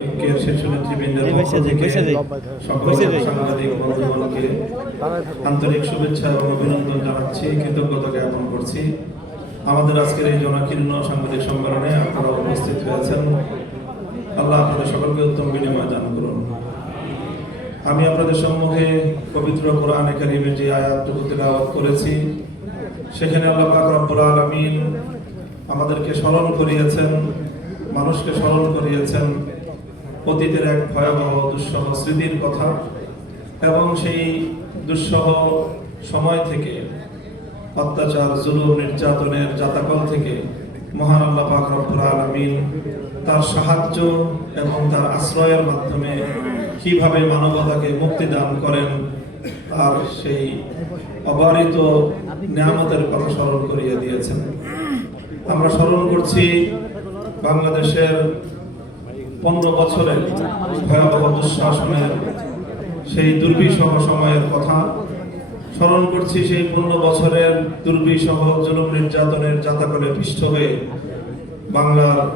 ঐক্যের নেতৃবৃন্দের পক্ষ থেকে সকল সাংবাদিক বন্ধুগণকে আন্তরিক শুভেচ্ছা এবং অভিনন্দন জানাচ্ছি। কৃতজ্ঞতা জ্ঞাপন করছি। আমাদের আজকের এই জনাকীর্ণ সাংবাদিক সম্মেলনে আপনারা উপস্থিত হয়েছেন। আল্লাহ আপনাদের সকলকে উত্তম বিনিময় দান করুন। আমি আপনাদের সম্মুখে পবিত্র কোরআনে কারিমের যে আয়াতটুকু তেলাওয়াত করেছি সেখানে আল্লাহ পাক রব্বুল আলামিন আমাদেরকে স্মরণ করিয়েছেন মানুষকে স্মরণ করিয়েছেন। অতীতের এক ভয়াবহ দুঃসহ স্মৃতির কথা এবং সেই দুঃসহ সময় থেকে, অত্যাচার, জুলুম, নির্যাতনের জাতাকল থেকে মহান আল্লাহ পাক রব্বুল আলামিন তার সাহায্য এবং তার আশ্রয়ের মাধ্যমে কীভাবে মানবতাকে মুক্তি দান করেন, তার সেই অবারিত নিয়ামতের কথা স্মরণ করিয়ে দিয়েছেন। আমরা স্মরণ করছি বাংলাদেশের পনেরো বছরে ভয়াবহ দুঃশাসনের সেই দুর্বিষহ সময়ের কথা স্মরণ করছি সেই পনেরো বছরের দুর্বিষহ জুলুম নির্যাতনের জাতাকলে পৃষ্ঠ হয়ে বাংলার